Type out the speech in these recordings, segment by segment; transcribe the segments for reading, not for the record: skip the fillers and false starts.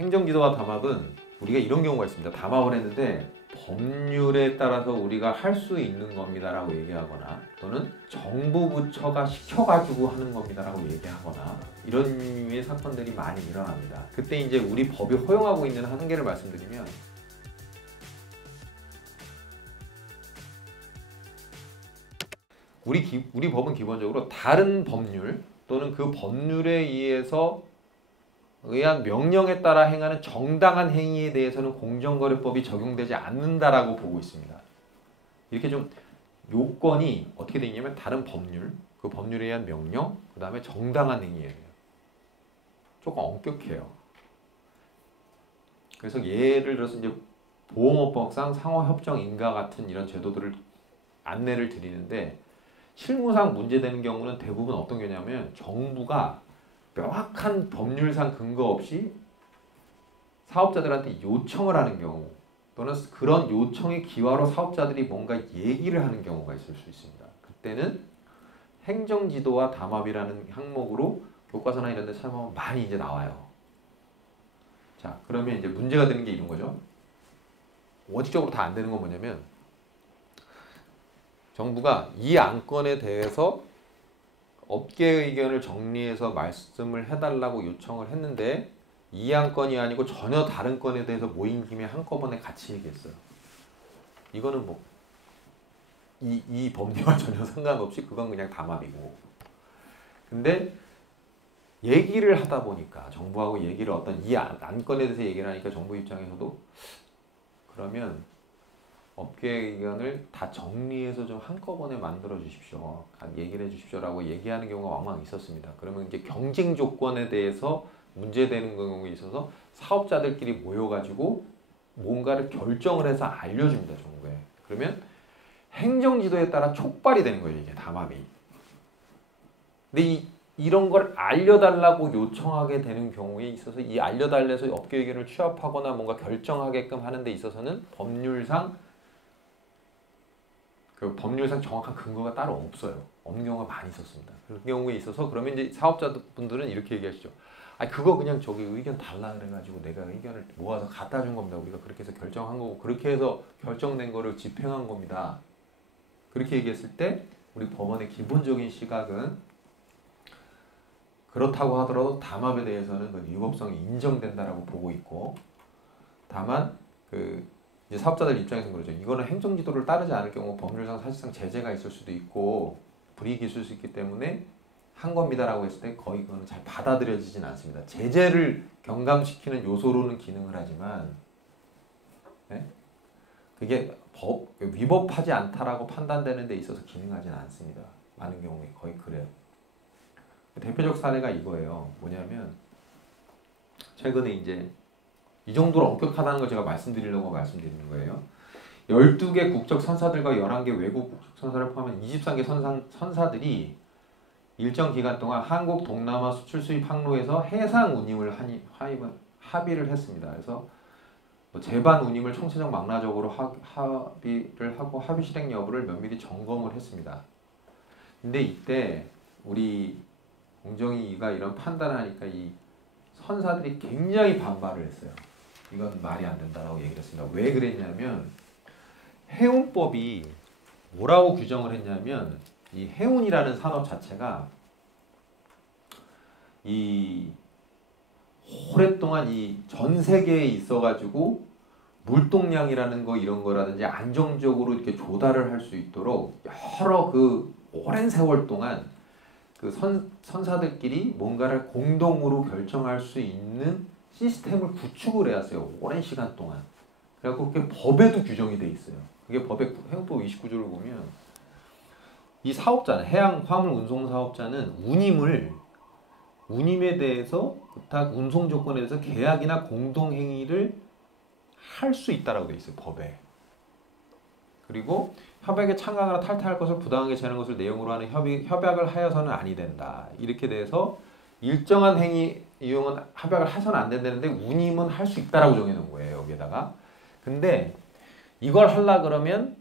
행정지도와 담합은 우리가 이런 경우가 있습니다. 담합을 했는데 법률에 따라서 우리가 할 수 있는 겁니다 라고 얘기하거나, 또는 정부 부처가 시켜가지고 하는 겁니다 라고 얘기하거나, 이런 류의 사건들이 많이 일어납니다. 그때 이제 우리 법이 허용하고 있는 한계를 말씀드리면, 우리 법은 기본적으로 다른 법률 또는 그 법률에 의한 명령에 따라 행하는 정당한 행위에 대해서는 공정거래법이 적용되지 않는다라고 보고 있습니다. 이렇게 좀 요건이 어떻게 되어 있냐면, 다른 법률, 그 법률에 의한 명령, 그 다음에 정당한 행위예요. 조금 엄격해요. 그래서 예를 들어서 이제 보험업법상 상호협정인가 같은 이런 제도들을 안내를 드리는데, 실무상 문제되는 경우는 대부분 어떤 경우냐면, 정부가 명확한 법률상 근거 없이 사업자들한테 요청을 하는 경우, 또는 그런 요청의 기화로 사업자들이 뭔가 얘기를 하는 경우가 있을 수 있습니다. 그때는 행정지도와 담합이라는 항목으로 교과서나 이런 데 찾아보면 많이 이제 나와요. 자, 그러면 이제 문제가 되는 게 이런 거죠. 원칙적으로 다 안 되는 건 뭐냐면, 정부가 이 안건에 대해서 업계 의견을 정리해서 말씀을 해달라고 요청을 했는데, 이 안건이 아니고 전혀 다른 건에 대해서 모인 김에 한꺼번에 같이 얘기했어요. 이거는 뭐 이 법리와 전혀 상관없이 그건 그냥 담합이고, 근데 얘기를 하다 보니까, 정부하고 얘기를 어떤 이 안건에 대해서 얘기를 하니까 정부 입장에서도 그러면 업계 의견을 다 정리해서 좀 한꺼번에 만들어 주십시오, 얘기를 해 주십시오라고 얘기하는 경우가 왕왕 있었습니다. 그러면 이제 경쟁 조건에 대해서 문제되는 경우가 있어서 사업자들끼리 모여가지고 뭔가를 결정을 해서 알려줍니다, 정부에. 그러면 행정지도에 따라 촉발이 되는 거예요, 이게 담합이. 근데 이런 걸 알려달라고 요청하게 되는 경우에 있어서, 이 알려달래서 업계 의견을 취합하거나 뭔가 결정하게끔 하는 데 있어서는 법률상 정확한 근거가 따로 없어요. 없는 경우가 많이 있었습니다. 그런 경우에 있어서 그러면 이제 사업자분들은 이렇게 얘기하시죠. 아니, 그거 그냥 저기 의견 달라 그래가지고 내가 의견을 모아서 갖다 준 겁니다. 우리가 그렇게 해서 결정한 거고, 그렇게 해서 결정된 거를 집행한 겁니다. 그렇게 얘기했을 때 우리 법원의 기본적인 시각은, 그렇다고 하더라도 담합에 대해서는 그 위법성이 인정된다라고 보고 있고, 다만 이제 사업자들 입장에서는 그러죠. 이거는 행정지도를 따르지 않을 경우 법률상 사실상 제재가 있을 수도 있고 불이익이 있을 수 있기 때문에 한 겁니다라고 했을 때 거의 그거는 잘 받아들여지진 않습니다. 제재를 경감시키는 요소로는 기능을 하지만, 네? 그게 위법하지 않다라고 판단되는 데 있어서 기능하지는 않습니다. 많은 경우에 거의 그래요. 대표적 사례가 이거예요. 뭐냐면, 최근에 이제 이 정도로 엄격하다는 걸 제가 말씀드리려고 말씀드리는 거예요. 12개 국적 선사들과 11개 외국 국적 선사를 포함한 23개 선사들이 일정 기간 동안 한국 동남아 수출 수입 항로에서 해상 운임을 합의를 했습니다. 그래서 제반 운임을 총체적 망라적으로 합의를 하고 합의 실행 여부를 면밀히 점검을 했습니다. 근데 이때 우리 공정위가 이런 판단을 하니까 이 선사들이 굉장히 반발을 했어요. 이건 말이 안 된다라고 얘기를 했습니다. 왜 그랬냐면, 해운법이 뭐라고 규정을 했냐면, 이 해운이라는 산업 자체가 오랫동안 전 세계에 있어가지고 물동량이라는 거 이런 거라든지 안정적으로 이렇게 조달을 할 수 있도록 여러 오랜 세월 동안 선사들끼리 뭔가를 공동으로 결정할 수 있는 시스템을 구축을 해왔어요. 오랜 시간 동안. 그래갖고 그게 법에도 규정이 돼 있어요. 그게 해운법 29조를 보면, 이 사업자는, 해양 화물 운송 사업자는 운임에 대해서, 부탁 운송 조건에 대해서 계약이나 공동행위를 할 수 있다라고 돼 있어요, 법에. 그리고 협약에 참가하거나 탈퇴할 것을 부당하게 제한하는 것을 내용으로 하는 협약을 하여서는 아니 된다. 이렇게 돼서 일정한 행위 이용은 협약을 해서는 안 된다는데 운임은 할 수 있다라고 정해놓은 거예요, 여기에다가. 근데 이걸 하려 그러면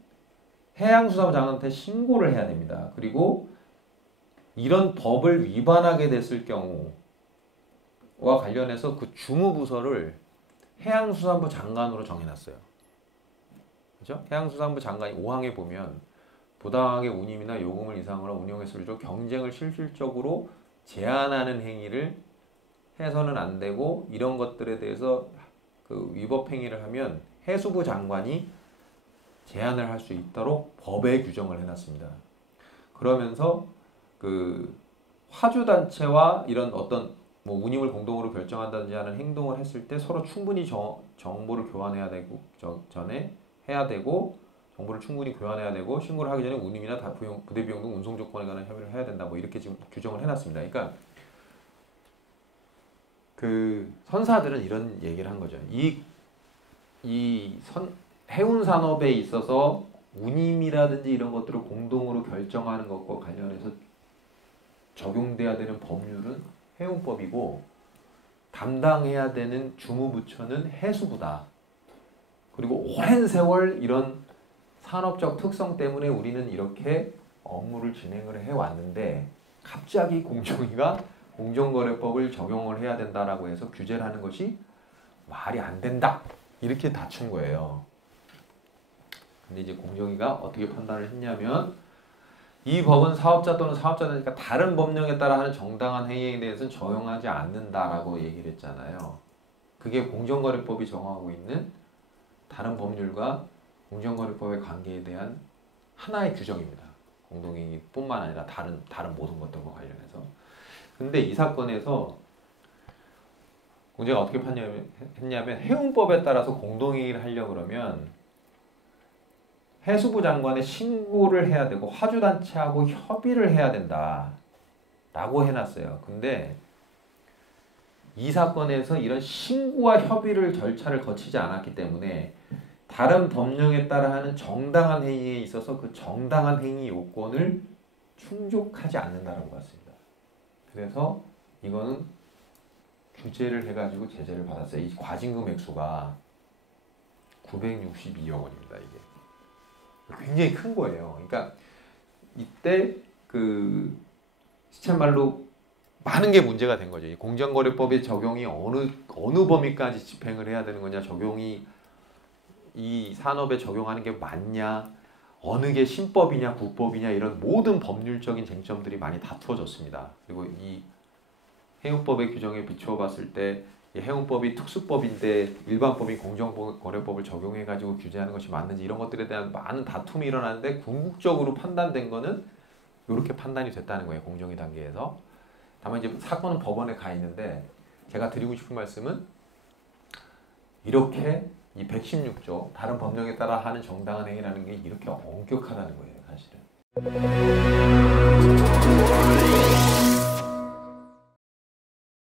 해양수산부 장관한테 신고를 해야 됩니다. 그리고 이런 법을 위반하게 됐을 경우와 관련해서 그 주무부서를 해양수산부 장관으로 정해놨어요. 그죠? 해양수산부 장관이 5항에 보면 부당하게 운임이나 요금을 이상으로 운용했을 때 경쟁을 실질적으로 제한하는 행위를 해서는 안 되고 이런 것들에 대해서 그 위법 행위를 하면 해수부 장관이 제한을 할 수 있도록 법에 규정을 해놨습니다. 그러면서 그 화주단체와 이런 어떤 뭐 운임을 공동으로 결정한다든지 하는 행동을 했을 때 서로 충분히 정보를 교환해야 되고 전에 해야 되고 정보를 충분히 교환해야 되고 신고를 하기 전에 운임이나 부대 비용 등 운송 조건에 관한 협의를 해야 된다. 뭐 이렇게 지금 규정을 해놨습니다. 그러니까 그 선사들은 이런 얘기를 한 거죠. 해운 산업에 있어서 운임이라든지 이런 것들을 공동으로 결정하는 것과 관련해서 적용돼야 되는 법률은 해운법이고 담당해야 되는 주무부처는 해수부다. 그리고 오랜 세월 이런 산업적 특성 때문에 우리는 이렇게 업무를 진행을 해왔는데 갑자기 공정위가 공정거래법을 적용을 해야 된다라고 해서 규제를 하는 것이 말이 안 된다. 이렇게 다툰 거예요. 근데 이제 공정위가 어떻게 판단을 했냐면 이 법은 사업자 또는 사업자니까 다른 법령에 따라 하는 정당한 행위에 대해서는 적용하지 않는다라고 얘기를 했잖아요. 그게 공정거래법이 정하고 있는 다른 법률과 공정거래법의 관계에 대한 하나의 규정입니다. 공동행위뿐만 아니라 다른 모든 것들과 관련해서. 근데 이 사건에서 공정위가 어떻게 했냐면 해운법에 따라서 공동행위를 하려고 그러면 해수부 장관에 신고를 해야 되고 화주단체하고 협의를 해야 된다 라고 해놨어요. 근데 이 사건에서 이런 신고와 협의를 절차를 거치지 않았기 때문에 다른 법령에 따라 하는 정당한 행위에 있어서 그 정당한 행위 요건을 충족하지 않는다라고 봤습니다. 그래서 이거는 규제를 해가지고 제재를 받았어요. 이 과징금 액수가 962억 원입니다. 이게 굉장히 큰 거예요. 그러니까 이때 그 시쳇말로 많은 게 문제가 된 거죠. 이 공정거래법의 적용이 어느 범위까지 집행을 해야 되는 거냐, 적용이 이 산업에 적용하는 게 맞냐, 어느 게 신법이냐, 국법이냐 이런 모든 법률적인 쟁점들이 많이 다투어졌습니다. 그리고 이 해운법의 규정에 비추어 봤을 때 해운법이 특수법인데 일반법인 공정거래법을 적용해가지고 규제하는 것이 맞는지 이런 것들에 대한 많은 다툼이 일어나는데 궁극적으로 판단된 거는 이렇게 판단이 됐다는 거예요. 공정위 단계에서. 다만 이제 사건은 법원에 가 있는데 제가 드리고 싶은 말씀은 이렇게 이 116조 다른 법령에 따라 하는 정당한 행위라는 게 이렇게 엄격하다는 거예요. 사실은.